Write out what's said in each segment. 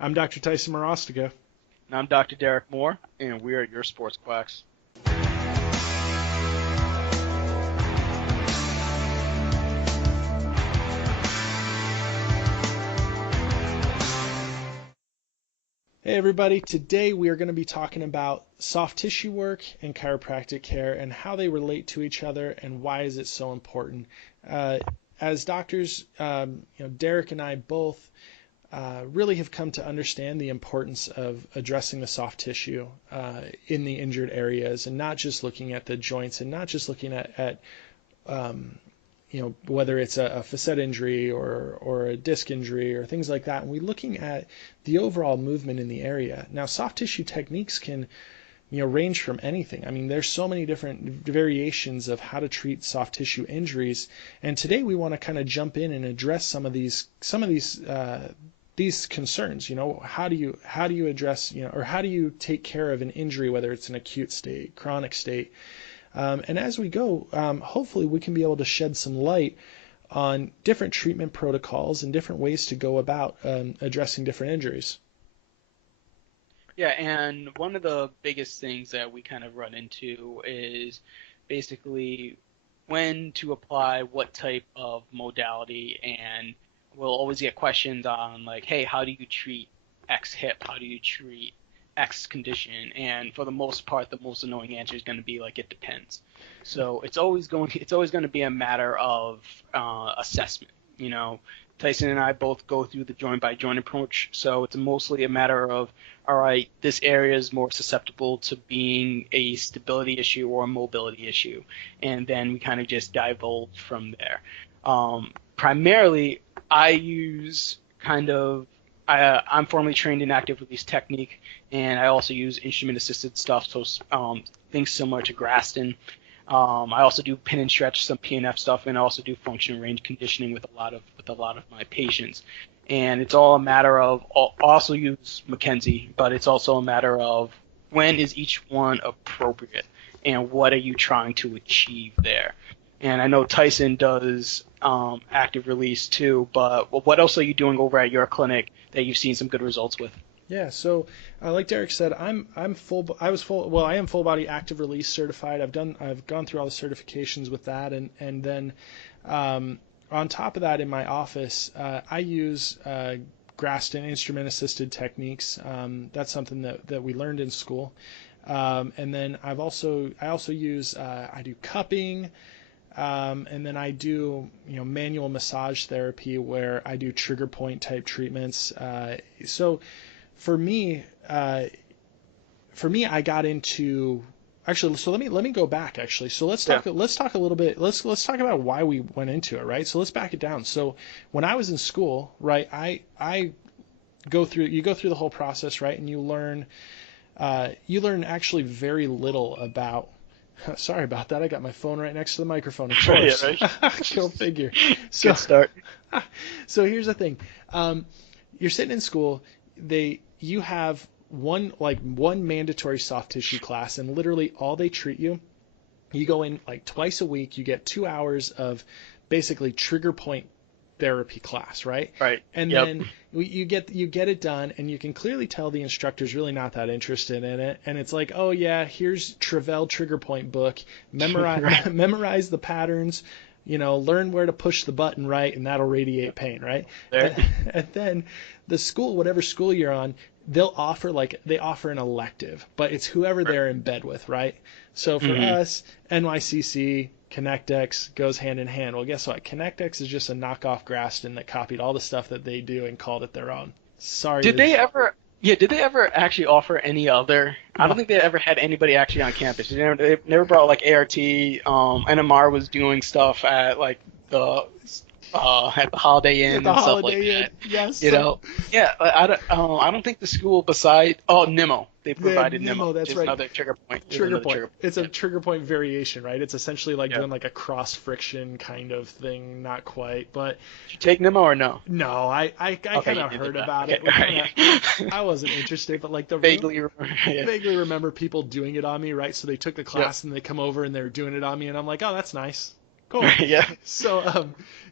I'm Dr. Tyson Morostica. And I'm Dr. Derek Moore, and we are your sports quacks. Hey everybody, today we are going to be talking about soft tissue work and chiropractic care and how they relate to each other and why is it so important. As doctors, Derek and I both really have come to understand the importance of addressing the soft tissue in the injured areas and not just looking at the joints and not just looking at whether it's a facet injury or a disc injury or things like that. And we're looking at the overall movement in the area. Now, soft tissue techniques can, range from anything. I mean, there's so many different variations of how to treat soft tissue injuries. And today we want to kind of jump in and address some of these concerns. How do you address, or how do you take care of an injury, whether it's an acute state, chronic state? And as we go, hopefully we can be able to shed some light on different treatment protocols and different ways to go about addressing different injuries. Yeah, and one of the biggest things that we kind of run into is basically when to apply what type of modality, and we'll always get questions on like, hey, how do you treat X hip? How do you treat X condition? And for the most part, the most annoying answer is going to be like, it depends. So it's always going to be a matter of assessment. Tyson and I both go through the joint by joint approach, so it's mostly a matter of, all right, this area is more susceptible to being a stability issue or a mobility issue, and then we kind of just divulge from there. Primarily, I use I'm formally trained in active release technique, and I also use instrument-assisted stuff, so things similar to Graston. I also do pin and stretch, some PNF stuff, and I also do function and range conditioning with a lot of my patients. And it's all a matter of, also use McKenzie, but it's also a matter of when is each one appropriate and what are you trying to achieve there. And I know Tyson does active release too, but what else are you doing over at your clinic that you've seen some good results with? Yeah, so like Derek said, I am full body active release certified. I've gone through all the certifications with that, and then on top of that, in my office, I use Graston instrument assisted techniques. That's something that we learned in school, and then I also use I do cupping. And then I do, manual massage therapy where I do trigger point type treatments. So for me, I got into actually. So let me go back actually. So let's talk a little bit. Let's talk about why we went into it, right? So let's back it down. So when I was in school, right, you go through the whole process, right, and you learn actually very little about. Sorry about that. I got my phone right next to the microphone. Of course. Yeah, right. Go figure. So, Good start. So here's the thing. You're sitting in school. You have one mandatory soft tissue class, and literally all they treat you. You go in like twice a week. You get 2 hours of basically trigger point therapy class, right? Right. And Yep. then you get it done, and you can clearly tell the instructor's really not that interested in it. And it's like, oh yeah, here's Travell trigger point book, memorize the patterns, learn where to push the button right, and that'll radiate pain, right? And then the school, whatever school you're on, they offer an elective, but it's whoever they're in bed with, right? So for us, NYCC, ConnectX goes hand in hand. Well, guess what? ConnectX is just a knockoff Graston that copied all the stuff that they do and called it their own. Sorry. Did they ever actually offer any other? I don't think they ever had anybody actually on campus. They never brought like ART. NMR was doing stuff at like at the Holiday Inn and stuff like that. Yes. Yeah. I don't think the school beside Nimmo. They provided Nimmo. That's just right. Another trigger point. It's a trigger point variation, right? It's essentially like doing like a cross friction kind of thing, not quite, but. Did you take Nimmo or no? No, I kind of heard about it. I wasn't interested, but like vaguely remember people doing it on me, right? So they took the class and they come over and they're doing it on me, and I'm like, oh, that's nice. Cool. Yeah. So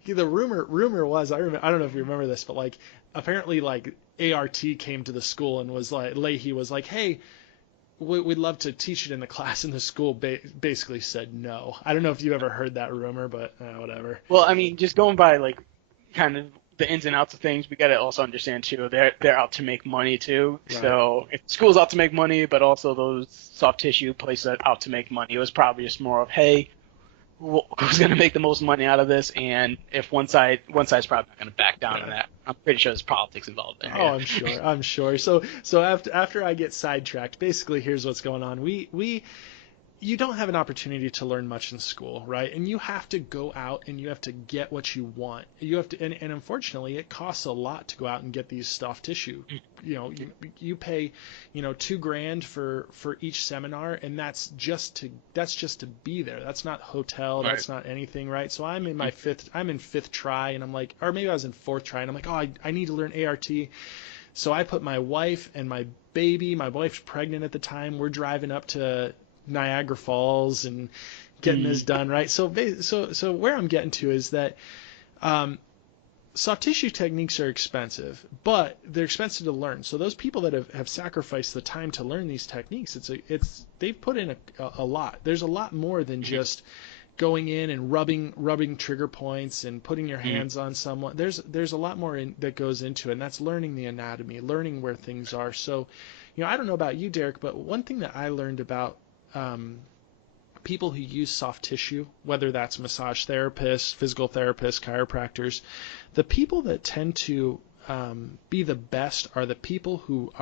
the rumor was, I don't know if you remember this, but like apparently like ART came to the school and was like, Leahy was like, hey, we'd love to teach it in the class, and the school basically said no. I don't know if you ever heard that rumor, but whatever. Well, I mean, just going by like kind of the ins and outs of things, we got to also understand too. They're out to make money too. Right. So if school's out to make money, but also those soft tissue places are out to make money, it was probably just more of, hey, who's going to make the most money out of this? And if one side's probably not going to back down on that. I'm pretty sure there's politics involved there. Oh, I'm sure. So after I get sidetracked, basically here's what's going on. You don't have an opportunity to learn much in school, right? And you have to go out and you have to get what you want. You have to, and unfortunately, it costs a lot to go out and get these soft tissue. You pay, $2,000 for each seminar, and that's just to be there. That's not hotel. Right. That's not anything, right? So I'm in fifth try, and I'm like, or maybe I was in fourth try, and I'm like, oh, I need to learn ART. So I put my wife and my baby. My wife's pregnant at the time. We're driving up to Niagara Falls and getting this done, right? So where I'm getting to is that soft tissue techniques are expensive, but they're expensive to learn. So those people that have sacrificed the time to learn these techniques, they've put in a lot. There's a lot more than just going in and rubbing trigger points and putting your hands on someone. There's a lot more that goes into it, and that's learning the anatomy, learning where things are. So, I don't know about you, Derek, but one thing that I learned about people who use soft tissue, whether that's massage therapists, physical therapists, chiropractors, the people that tend to be the best are the people who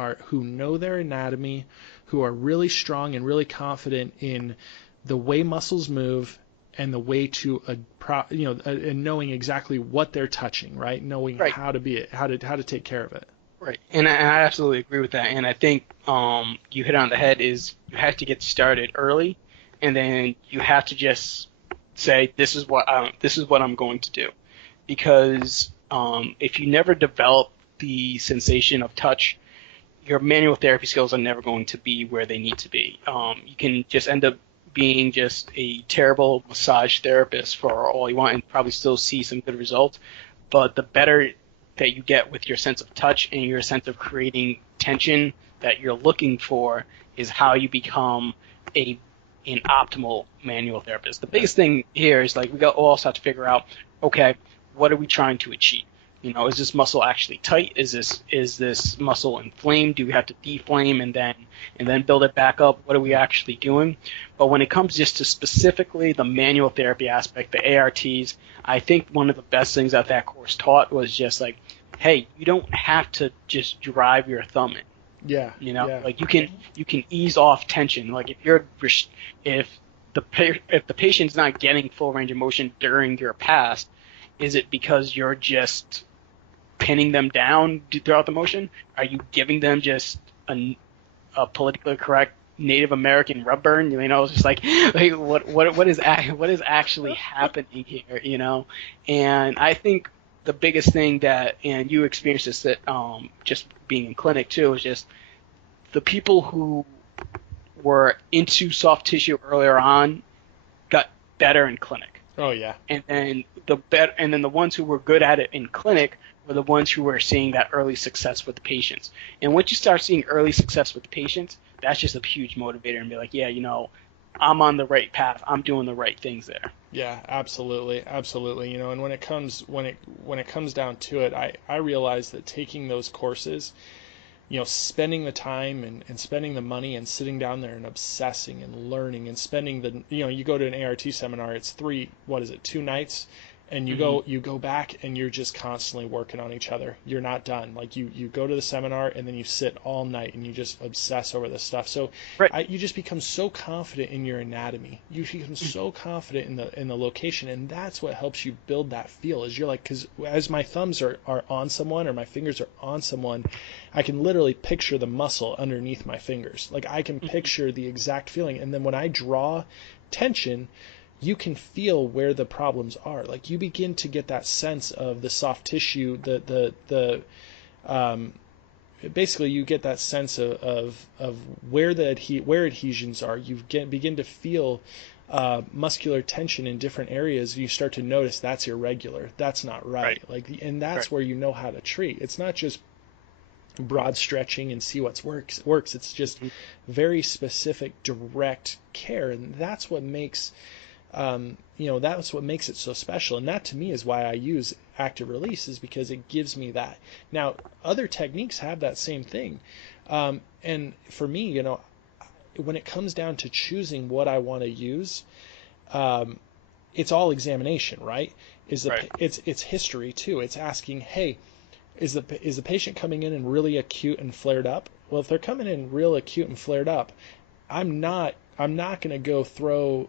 know their anatomy, who are really strong and really confident in the way muscles move and the way to and knowing exactly what they're touching, right? Knowing how to take care of it. Right, and I absolutely agree with that. And I think you hit on the head is you have to get started early, and then you have to just say this is what I'm going to do, because if you never develop the sensation of touch, your manual therapy skills are never going to be where they need to be. You can just end up being just a terrible massage therapist for all you want, and probably still see some good results, but the better that you get with your sense of touch and your sense of creating tension that you're looking for is how you become an optimal manual therapist. The biggest thing here is we also have to figure out, okay, what are we trying to achieve? Is this muscle actually tight? Is this muscle inflamed? Do we have to deflame and then build it back up? What are we actually doing? But when it comes just to specifically the manual therapy aspect, the ARTs, I think one of the best things that course taught was just hey, you don't have to just drive your thumb in. Yeah. You can ease off tension. If the patient's not getting full range of motion during your pass, is it because you're just pinning them down throughout the motion? Are you giving them just a politically correct Native American rub burn? It's just what is actually happening here? And I think the biggest thing and you experienced this just being in clinic too, is just the people who were into soft tissue earlier on got better in clinic. Oh yeah. And then the ones who were good at it in clinic were the ones who were seeing that early success with the patients. And once you start seeing early success with the patients, that's just a huge motivator, and be like, yeah, I'm on the right path. I'm doing the right things there. Yeah, absolutely. And when it comes down to it, I realize that taking those courses, spending the time and spending the money and sitting down there and obsessing and learning and spending you go to an ART seminar, it's 2 nights, and you go back and you're just constantly working on each other. You're not done. You go to the seminar and then you sit all night and you just obsess over this stuff. So you just become so confident in your anatomy. You become so confident in the location, and that's what helps you build that feel. Is you're because as my thumbs are on someone or my fingers are on someone, I can literally picture the muscle underneath my fingers. I can picture the exact feeling, and then when I draw tension, you can feel where the problems are. You begin to get that sense of the soft tissue, basically you get that sense of where where adhesions are. You begin to feel muscular tension in different areas, you start to notice that's irregular. That's not right. And that's Right. where you know how to treat. It's not just broad stretching and see what's works. It's just Mhm. very specific, direct care, and that's what makes that's what makes it so special. And that to me is why I use active release, is because it gives me that. Now, other techniques have that same thing, and for me, when it comes down to choosing what I want to use, um, it's all examination, right? Right. It's history too. It's asking, hey, is the patient coming in and really acute and flared up? Well, if they're coming in real acute and flared up, I'm not going to go throw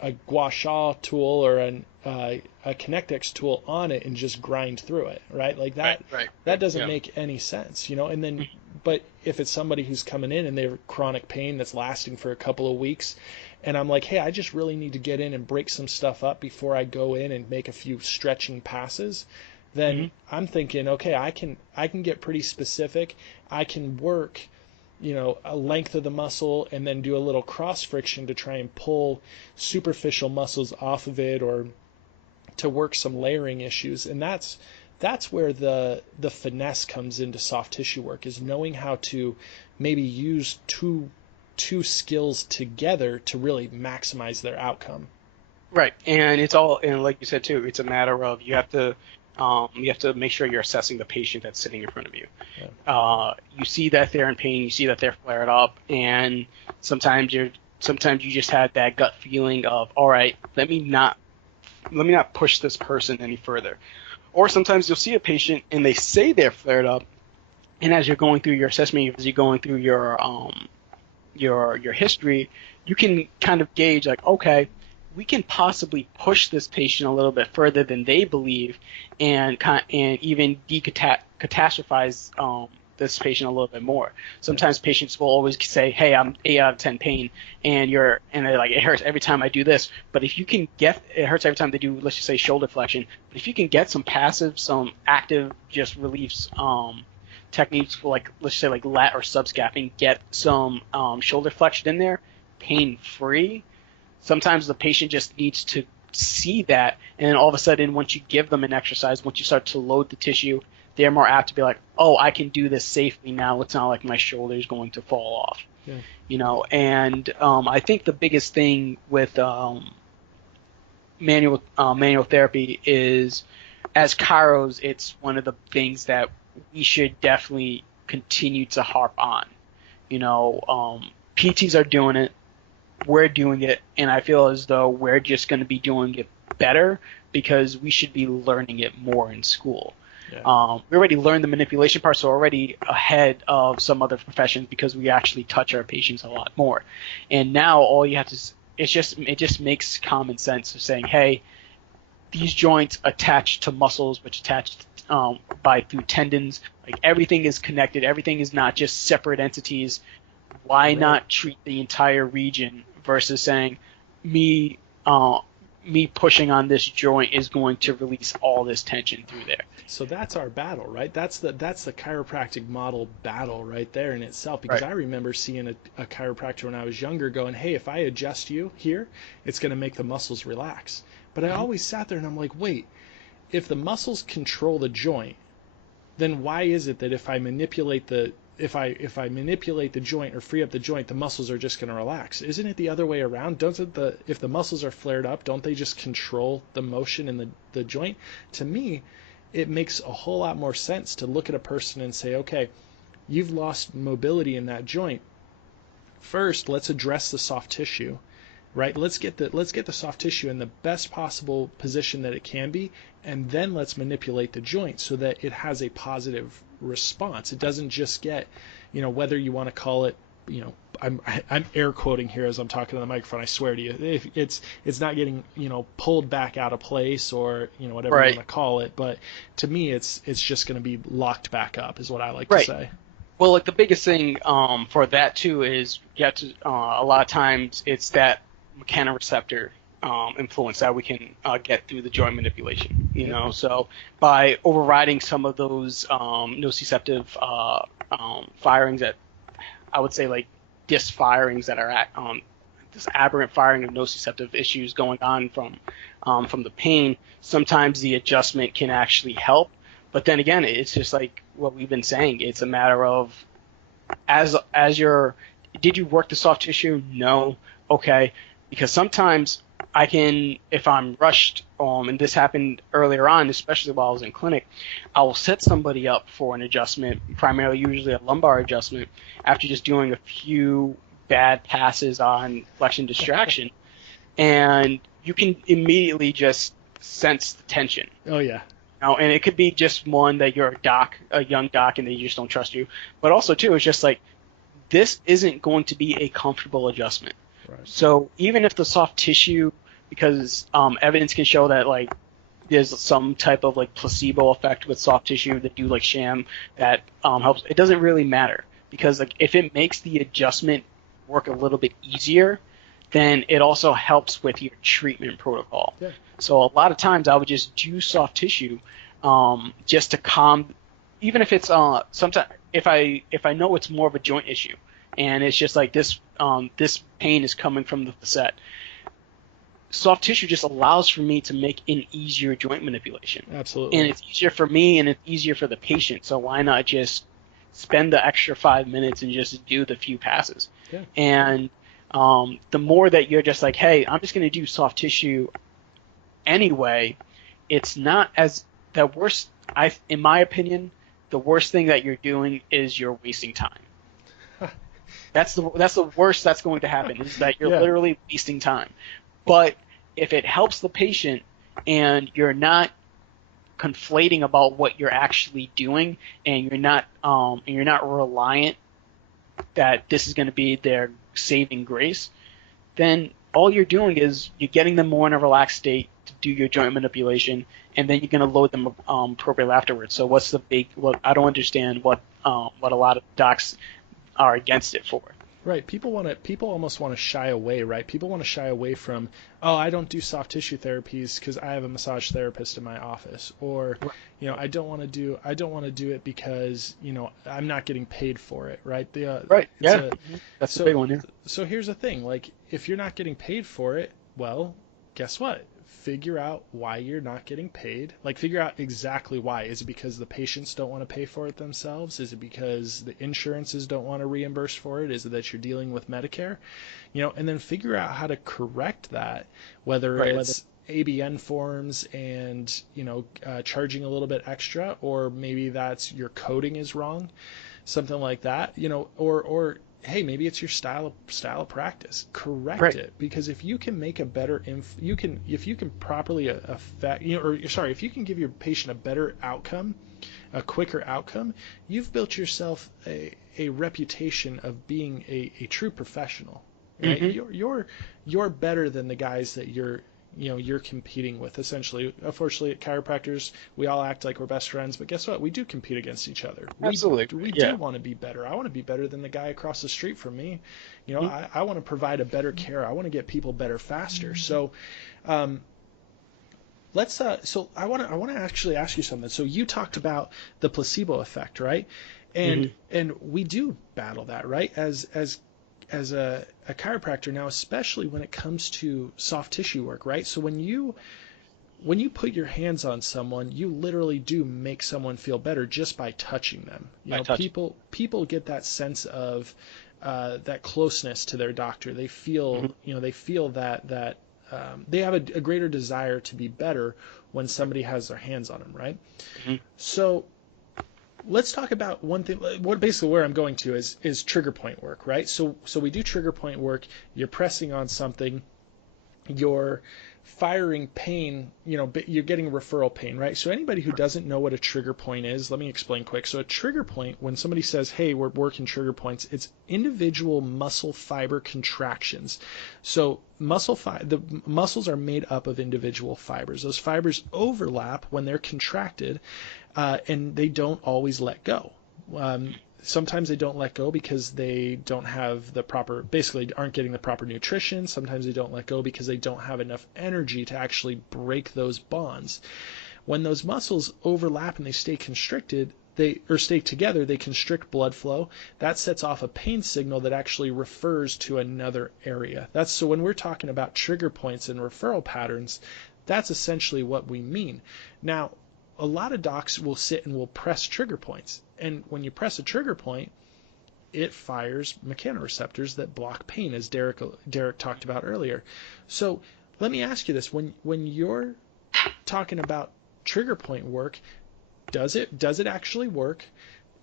a gua sha tool or a Connectex tool on it and just grind through it, right? Like Right. that Right. that Right. doesn't Yeah. make any sense, And then, Mhm. but if it's somebody who's coming in and they have chronic pain that's lasting for a couple of weeks, and I'm like, hey, I just really need to get in and break some stuff up before I go in and make a few stretching passes, then Mhm. I'm thinking, okay, I can get pretty specific. I can work, a length of the muscle and then do a little cross friction to try and pull superficial muscles off of it, or to work some layering issues. And that's where the finesse comes into soft tissue work, is knowing how to maybe use two skills together to really maximize their outcome. Right. And like you said too, it's a matter of you have to make sure you're assessing the patient that's sitting in front of you. Yeah. You see that they're in pain, you see that they're flared up, and sometimes you just had that gut feeling of, all right, let me not push this person any further. Or sometimes you'll see a patient and they say they're flared up, and as you're going through your assessment, as you're going through your history, you can kind of gauge like, okay, we can possibly push this patient a little bit further than they believe, and even decatastrophize this patient a little bit more. Sometimes patients will always say, "Hey, I'm 8 out of 10 pain," and they're like, "It hurts every time I do this." But if you can get it hurts every time they do, let's just say shoulder flexion. But if you can get some passive, some active, just reliefs techniques for, like, let's say like lat or subscapping, get some shoulder flexion in there, pain free. Sometimes the patient just needs to see that, and then all of a sudden, once you give them an exercise, once you start to load the tissue, they're more apt to be like, oh, I can do this safely now. It's not like my shoulder is going to fall off. Yeah. And I think the biggest thing with manual therapy is, as chiros, it's one of the things that we should definitely continue to harp on. PTs are doing it, we're doing it, and I feel as though we're just going to be doing it better because we should be learning it more in school. Yeah. We already learned the manipulation part, so we're already ahead of some other professions because we actually touch our patients a lot more. And now all you have to it just makes common sense of saying, hey, these joints attach to muscles, which attach through tendons. Like, everything is connected. Everything is not just separate entities. Why Right. not treat the entire region versus saying me me pushing on this joint is going to release all this tension through there. So that's our battle, right? That's the chiropractic model battle right there in itself. Because Right. I remember seeing a chiropractor when I was younger going, "Hey, if I adjust you here, it's going to make the muscles relax." But I Mm-hmm. always sat there and I'm like, "Wait, if the muscles control the joint, then why is it that if I manipulate the joint or free up the joint, the muscles are just going to relax? Isn't it the other way around? Doesn't if the muscles are flared up, don't they just control the motion in the joint?" To me, it makes a whole lot more sense to look at a person and say, okay, you've lost mobility in that joint. First, let's address the soft tissue, right? Let's get the soft tissue in the best possible position that it can be, and then let's manipulate the joint so that it has a positive response. It doesn't just get, whether you want to call it, I'm air quoting here as I'm talking to the microphone. I swear to you, if it's not getting pulled back out of place, or whatever you want Right. to call it. But to me, it's just going to be locked back up, is what I like to Right. say. Well, like, the biggest thing for that too is you have to a lot of times it's that mechanoreceptor influence that we can get through the joint manipulation. Yep. So by overriding some of those nociceptive firings, that I would say, like, disc firings that are this aberrant firing of nociceptive issues going on from the pain, sometimes the adjustment can actually help. But then again, it's just like what we've been saying. It's a matter of did you work the soft tissue? No. Okay. Because sometimes I can, if I'm rushed, and this happened earlier on, especially while I was in clinic, I will set somebody up for an adjustment, primarily usually a lumbar adjustment, after just doing a few bad passes on flexion distraction, and you can immediately just sense the tension. Oh yeah. And it could be just one that you're a young doc, and they just don't trust you. But also too, it's just like, this isn't going to be a comfortable adjustment. Right. So even if the soft tissue, because evidence can show that like there's some type of like placebo effect with soft tissue that do like sham that helps, it doesn't really matter, because like if it makes the adjustment work a little bit easier, then it also helps with your treatment protocol. Yeah. So a lot of times I would just do soft tissue just to calm, even if it's sometimes if I know it's more of a joint issue and it's just like this pain is coming from the facet. Soft tissue just allows for me to make an easier joint manipulation. Absolutely. And it's easier for me and it's easier for the patient. So why not just spend the extra 5 minutes and just do the few passes? Yeah. And the more that you're just like, hey, I'm just going to do soft tissue anyway, it's not as the worst. In my opinion, the worst thing that you're doing is you're wasting time. That's the worst that's going to happen, is that you're literally wasting time. But if it helps the patient and you're not conflating about what you're actually doing, and you're not reliant that this is going to be their saving grace, then all you're doing is you're getting them more in a relaxed state to do your joint manipulation, and then you're going to load them appropriately afterwards. So what's the big? Well, I don't understand what a lot of docs are against it for. Right. People almost want to shy away, right? People want to shy away from, oh, I don't do soft tissue therapies because I have a massage therapist in my office, or, I don't want to do it because, I'm not getting paid for it, right? Right. Yeah. That's the big one here. So here's the thing, like, if you're not getting paid for it, well, guess what? Figure out why you're not getting paid. Like, figure out exactly why. Is it because the patients don't want to pay for it themselves? Is it because the insurances don't want to reimburse for it? Is it that you're dealing with Medicare? And then figure out how to correct that, whether it's ABN forms and, charging a little bit extra, or maybe that's your coding is wrong, something like that, or hey, maybe it's your style of practice. Correct it, because if you can make a better if you can properly affect, if you can give your patient a better outcome, a quicker outcome, you've built yourself a reputation of being a true professional. Right? Mm-hmm. You're better than the guys that you're competing with, essentially. Unfortunately, at chiropractors, we all act like we're best friends, but guess what? We do compete against each other. Absolutely. We do want to be better. I want to be better than the guy across the street from me. I want to provide a better care. I want to get people better faster. So, so I want to actually ask you something. So you talked about the placebo effect, right? And we do battle that, right? As a chiropractor now, especially when it comes to soft tissue work, right? So when you put your hands on someone, you literally do make someone feel better just by touching them. People get that sense of that closeness to their doctor. They feel they feel that they have a greater desire to be better when somebody has their hands on them, right? Mm-hmm. So let's talk about one thing. What basically where I'm going to is trigger point work, right? So we do trigger point work. You're pressing on something. You're firing pain. You're getting referral pain, right? So anybody who doesn't know what a trigger point is, let me explain quick. So a trigger point, when somebody says, "Hey, we're working trigger points," it's individual muscle fiber contractions. So the muscles are made up of individual fibers. Those fibers overlap when they're contracted. And they don't always let go. Sometimes they don't let go because they don't have basically aren't getting the proper nutrition. Sometimes they don't let go because they don't have enough energy to actually break those bonds. When those muscles overlap and they stay constricted, stay together, they constrict blood flow. That sets off a pain signal that actually refers to another area. So when we're talking about trigger points and referral patterns, that's essentially what we mean. Now, a lot of docs will sit and will press trigger points. And when you press a trigger point, it fires mechanoreceptors that block pain, as Derek talked about earlier. So let me ask you this: when you're talking about trigger point work, does it actually work?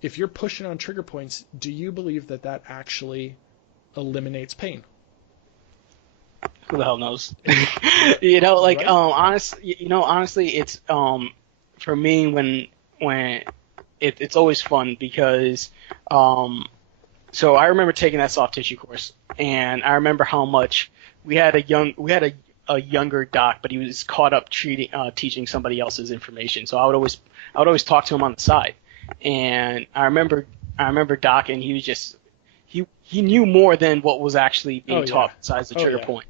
If you're pushing on trigger points, do you believe that actually eliminates pain? Who the hell knows? Like Right? honestly, it's for me when it's always fun because so I remember taking that soft tissue course, and I remember how much we had a younger doc, but he was caught up teaching somebody else's information. So I would always talk to him on the side, and I remember Doc, and he was just he knew more than what was actually being taught besides the trigger point.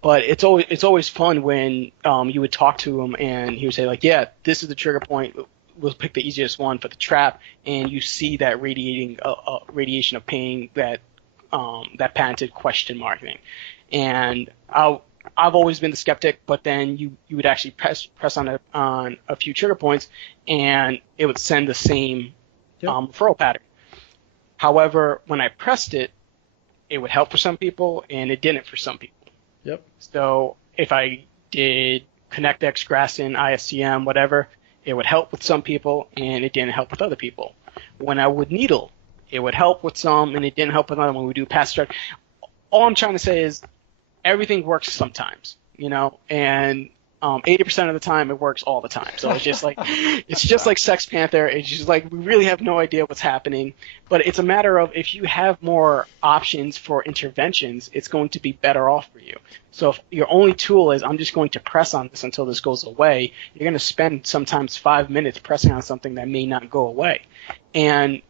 But it's always fun when you would talk to him and he would say like, yeah, this is the trigger point. We'll pick the easiest one for the trap, and you see that radiation of pain, that patented question mark thing. And I've always been the skeptic, but then you would actually press on a few trigger points, and it would send the same referral pattern. However, when I pressed it, it would help for some people, and it didn't for some people. Yep. So if I did ConnectX, Grassin, ISCM, whatever, it would help with some people, and it didn't help with other people. When I would needle, it would help with some, and it didn't help with others. When we do pass stretch, all I'm trying to say is everything works sometimes, and 80% of the time it works all the time. So it's just like Sex Panther. It's just like we really have no idea what's happening. But it's a matter of if you have more options for interventions, it's going to be better off for you. So if your only tool is I'm just going to press on this until this goes away, you're going to spend sometimes 5 minutes pressing on something that may not go away. And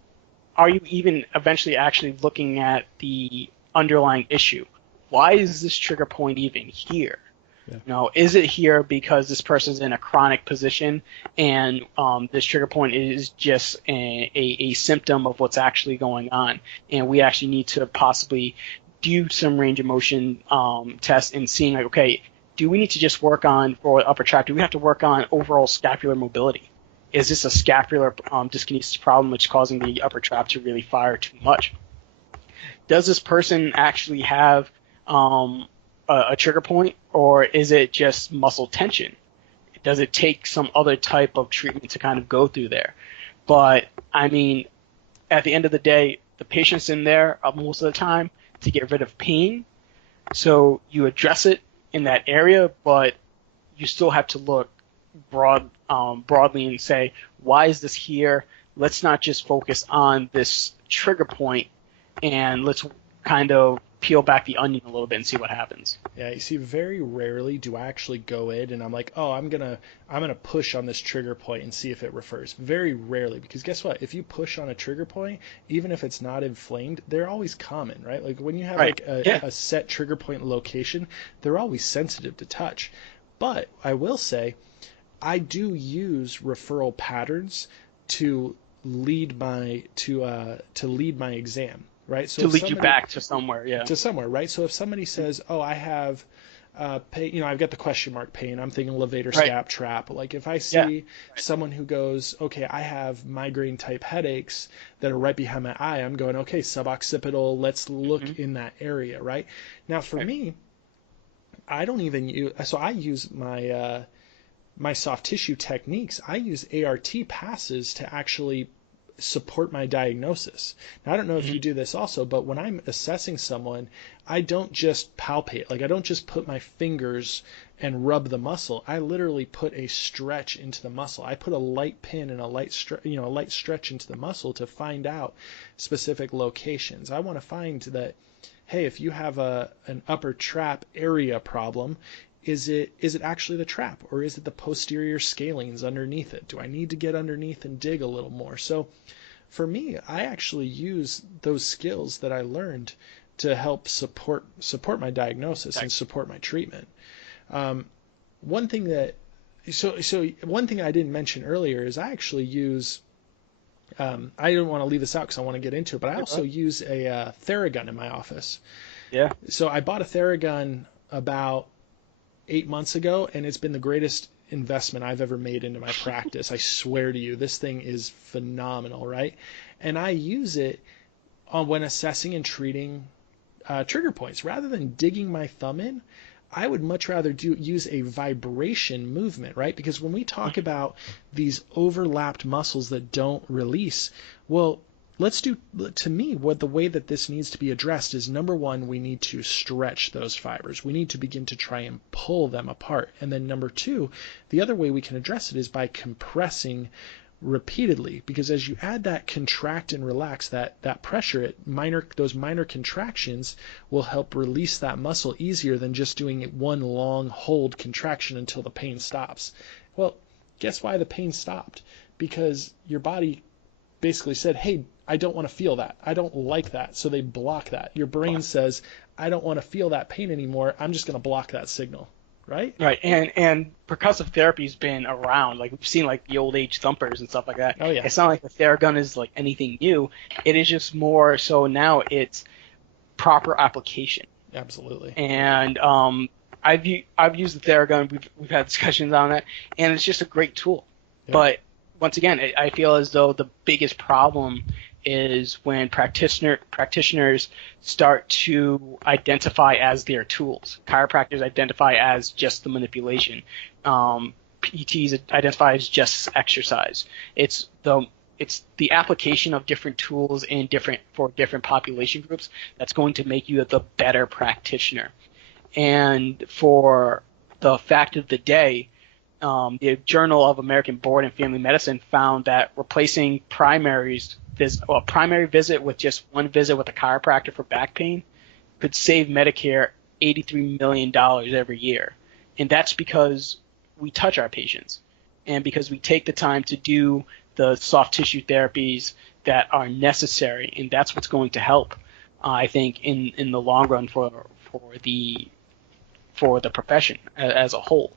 are you even eventually actually looking at the underlying issue? Why is this trigger point even here? Yeah. Is it here because this person's in a chronic position and this trigger point is just a symptom of what's actually going on, and we actually need to possibly do some range of motion tests and seeing like, okay, do we need to just work on for upper trap? Do we have to work on overall scapular mobility? Is this a scapular dyskinesis problem which is causing the upper trap to really fire too much? Does this person actually have a trigger point, or is it just muscle tension? Does it take some other type of treatment to kind of go through there? But I mean, at the end of the day, the patient's in there most of the time to get rid of pain. So you address it in that area, but you still have to look broadly and say, why is this here? Let's not just focus on this trigger point, and let's kind of peel back the onion a little bit and see what happens. Yeah, you see, very rarely do I actually go in and I'm like, oh, I'm gonna push on this trigger point and see if it refers. Very rarely, because guess what? If you push on a trigger point, even if it's not inflamed, they're always common, right? Like when you have a set trigger point location, they're always sensitive to touch. But I will say, I do use referral patterns to lead my exam. Right? So to lead you back to somewhere, yeah. To somewhere, right? So if somebody says, "Oh, I have pain," I've got the question mark pain. I'm thinking levator scap trap. Like if I see someone who goes, "Okay, I have migraine type headaches that are right behind my eye," I'm going, "Okay, suboccipital. Let's look in that area." Right? Now, for me, I don't even use. So I use my my soft tissue techniques. I use ART passes to actually support my diagnosis. Now, I don't know if you do this also, but when I'm assessing someone, I don't just palpate. Like I don't just put my fingers and rub the muscle. I literally put a stretch into the muscle. I put a light pin and a light stretch into the muscle to find out specific locations. I want to find that, hey, if you have an upper trap area problem, is it actually the trap, or is it the posterior scalenes underneath it? Do I need to get underneath and dig a little more? So for me, I actually use those skills that I learned to help support my diagnosis and support my treatment. One thing I didn't mention earlier is I actually use I didn't want to leave this out because I want to get into it, but I Yeah, also use a Theragun in my office. yeah. So I bought a Theragun about 8 months ago, and it's been the greatest investment I've ever made into my practice. I swear to you, this thing is phenomenal, right? And I use it when assessing and treating trigger points. Rather than digging my thumb in, I would much rather use a vibration movement, right? Because when we talk about these overlapped muscles that don't release, well, to me, what the way that this needs to be addressed is, number one, we need to stretch those fibers. We need to begin to try and pull them apart. And then number two, the other way we can address it is by compressing repeatedly, because as you add that contract and relax, that pressure, those minor contractions will help release that muscle easier than just doing it one long hold contraction until the pain stops. Well, guess why the pain stopped? Because your body basically said, hey, I don't want to feel that. I don't like that. So they block that. Your brain says, I don't want to feel that pain anymore. I'm just going to block that signal. Right? Right, and percussive therapy's been around. Like we've seen like the old age thumpers and stuff like that. Oh yeah. It's not like the Theragun is like anything new. It is just more so now it's proper application. Absolutely. And I've used the Theragun. We've had discussions on it, and it's just a great tool. Yeah. But once again, I feel as though the biggest problem is when practitioners start to identify as their tools. Chiropractors identify as just the manipulation. PTs identify as just exercise. It's the application of different tools for different population groups that's going to make you the better practitioner. And for the fact of the day, the Journal of American Board and Family Medicine found that replacing primary visit with just one visit with a chiropractor for back pain could save Medicare $83 million every year. And that's because we touch our patients and because we take the time to do the soft tissue therapies that are necessary. And that's what's going to help, I think, in the long run for the profession as a whole.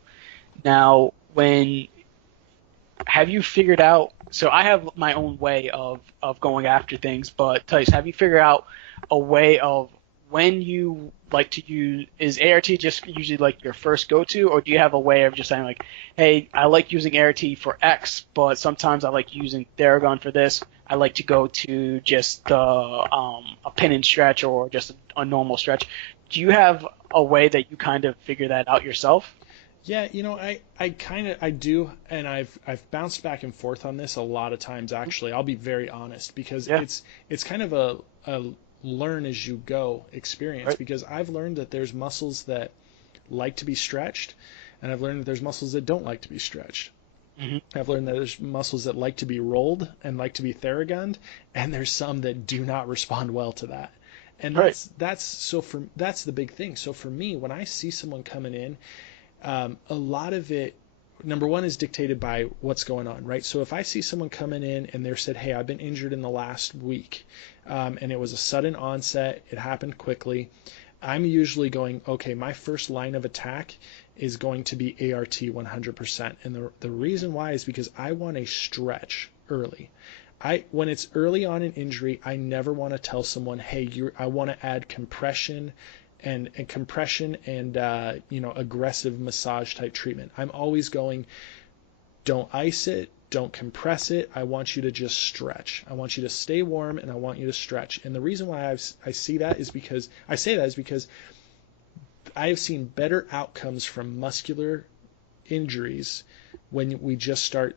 Now, have you figured out, so I have my own way of going after things, but Tice, have you figured out a way of when you like to use, is ART just usually like your first go-to, or do you have a way of just saying like, hey, I like using ART for X, but sometimes I like using Theragun for this. I like to go to just a pin and stretch or just a normal stretch. Do you have a way that you kind of figure that out yourself? Yeah, I do, and I've bounced back and forth on this a lot of times actually. I'll be very honest, because it's kind of a learn as you go experience, right. Because I've learned that there's muscles that like to be stretched, and I've learned that there's muscles that don't like to be stretched. Mm-hmm. I've learned that there's muscles that like to be rolled and like to be Theragunned, and there's some that do not respond well to that. And that's the big thing. So for me, when I see someone coming in, a lot of it, number one, is dictated by what's going on, right? So if I see someone coming in and they're said, hey, I've been injured in the last week, and it was a sudden onset, it happened quickly, I'm usually going, okay, my first line of attack is going to be ART 100%. And the reason why is because I want a stretch early. When it's early on in injury, I never want to tell someone, hey, I want to add compression and aggressive massage type treatment. I'm always going, don't ice it, don't compress it. I want you to just stretch. I want you to stay warm, and I want you to stretch. And the reason why I say that is because I have seen better outcomes from muscular injuries when we start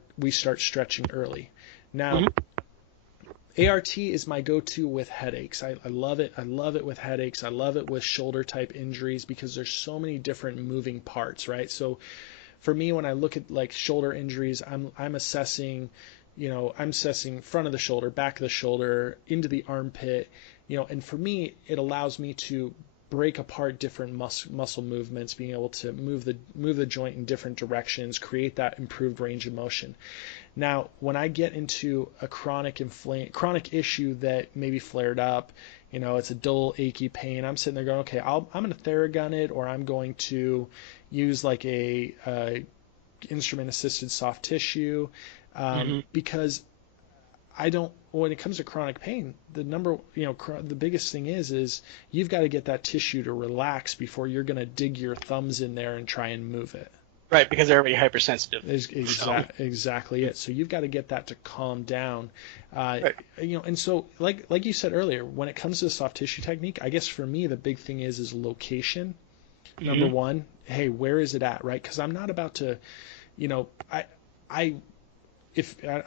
stretching early. Now, Mm-hmm. ART is my go-to with headaches. I love it. I love it with headaches. I love it with shoulder type injuries because there's so many different moving parts, right? So for me, when I look at like shoulder injuries, I'm assessing front of the shoulder, back of the shoulder, into the armpit, and for me, it allows me to break apart different muscle movements, being able to move the joint in different directions, create that improved range of motion. Now, when I get into a chronic issue that maybe flared up, it's a dull, achy pain, I'm sitting there going, okay, I'm going to Theragun it, or I'm going to use like a instrument-assisted soft tissue, Mm-hmm. because I don't, when it comes to chronic pain, the biggest thing is you've got to get that tissue to relax before you're going to dig your thumbs in there and try and move it. Right, because they're already hypersensitive. Exactly it. So you've got to get that to calm down. Right. And so like you said earlier, when it comes to the soft tissue technique, I guess for me the big thing is location. Number one, hey, where is it at, right? Because I'm not about to, I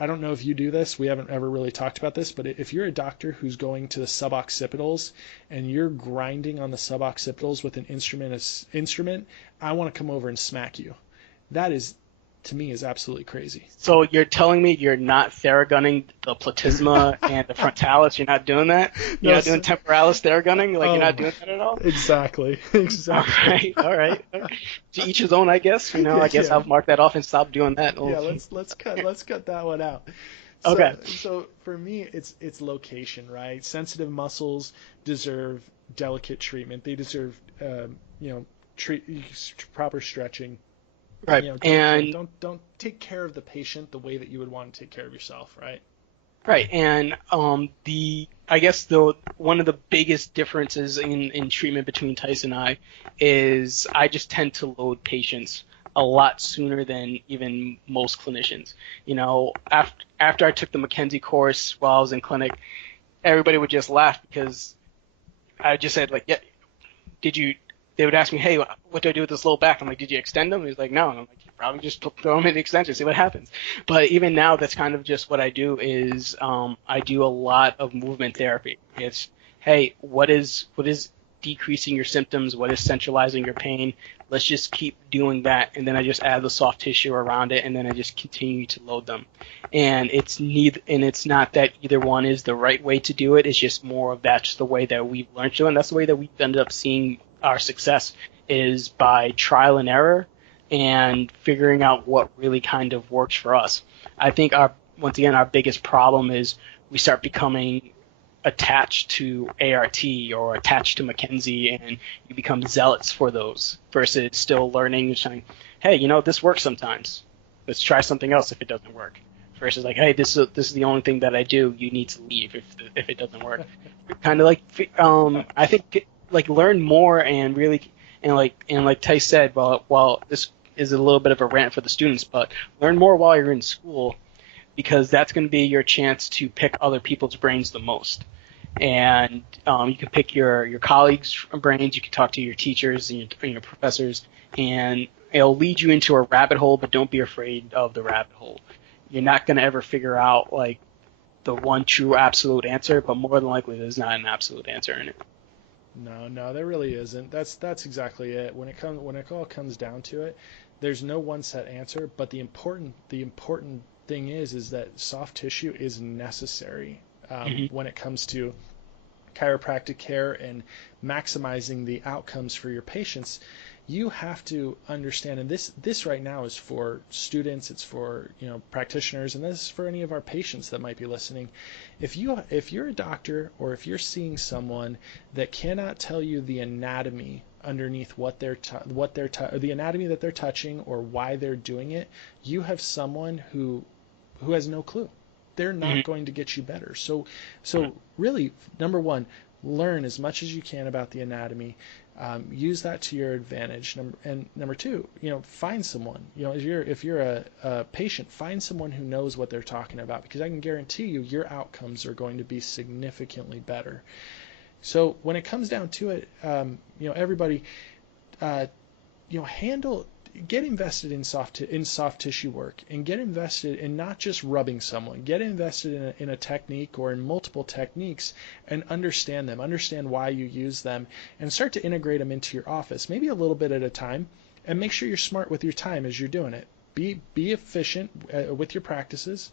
don't know if you do this, we haven't ever really talked about this, but if you're a doctor who's going to the suboccipitals and you're grinding on the suboccipitals with an instrument, I want to come over and smack you. That is, to me, is absolutely crazy. So you're telling me you're not theragunning the platysma and the frontalis? You're not doing that? You're not doing temporalis theragunning? You're not doing that at all? Exactly. All right. To each his own, I guess. I guess I'll mark that off and stop doing that. Yeah, let's cut that one out. Okay. So for me, it's location, right? Sensitive muscles deserve delicate treatment. They deserve, proper stretching. Right. Don't take care of the patient the way that you would want to take care of yourself, right? Right. And I guess one of the biggest differences in treatment between Tyson and I is I just tend to load patients a lot sooner than even most clinicians. After I took the McKenzie course while I was in clinic, everybody would just laugh because I just said yeah, they would ask me, hey, what do I do with this low back? I'm like, did you extend them? He's like, no. And I'm like, you probably just throw them in the extension, see what happens. But even now, that's kind of just what I do is I do a lot of movement therapy. It's, hey, what is decreasing your symptoms? What is centralizing your pain? Let's just keep doing that. And then I just add the soft tissue around it, and then I just continue to load them. And it's not that either one is the right way to do it. It's just more of that's the way that we've learned to, and that's the way that we've ended up seeing our success is by trial and error and figuring out what really kind of works for us. I think our biggest problem is we start becoming attached to ART or attached to McKenzie, and you become zealots for those versus still learning and saying, hey, this works sometimes. Let's try something else if it doesn't work. Versus hey, this is the only thing that I do. You need to leave if it doesn't work. Kind of I think learn more and really like Ty said, while this is a little bit of a rant for the students, but learn more while you're in school because that's going to be your chance to pick other people's brains the most. And you can pick your colleagues' brains, you can talk to your teachers and your professors, and it'll lead you into a rabbit hole, but don't be afraid of the rabbit hole. You're not going to ever figure out the one true absolute answer, but more than likely there's not an absolute answer in it. No, there really isn't. That's exactly it. When it all comes down to it, there's no one set answer. But the important thing is that soft tissue is necessary when it comes to chiropractic care and maximizing the outcomes for your patients. You have to understand, and this right now is for students, it's for practitioners, and this is for any of our patients that might be listening. If you're a doctor or if you're seeing someone that cannot tell you the anatomy underneath the anatomy that they're touching or why they're doing it, you have someone who has no clue. They're not going to get you better. So really, number one, learn as much as you can about the anatomy. Use that to your advantage. Number two, find someone. If you're a patient, find someone who knows what they're talking about, because I can guarantee you your outcomes are going to be significantly better. So when it comes down to it, everybody, get invested in soft tissue work, and get invested in not just rubbing someone. Get invested in a technique or in multiple techniques and understand them. Understand why you use them and start to integrate them into your office, maybe a little bit at a time, and make sure you're smart with your time as you're doing it. Be efficient with your practices.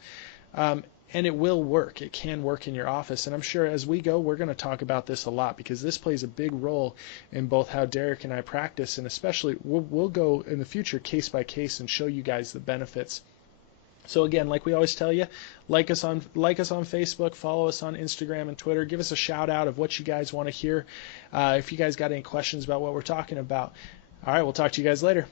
And it will work. It can work in your office. And I'm sure as we go, we're going to talk about this a lot, because this plays a big role in both how Derek and I practice, and especially we'll go in the future case by case and show you guys the benefits. So again, like we always tell you, like us on Facebook, follow us on Instagram and Twitter. Give us a shout out of what you guys want to hear. If you guys got any questions about what we're talking about. All right, we'll talk to you guys later.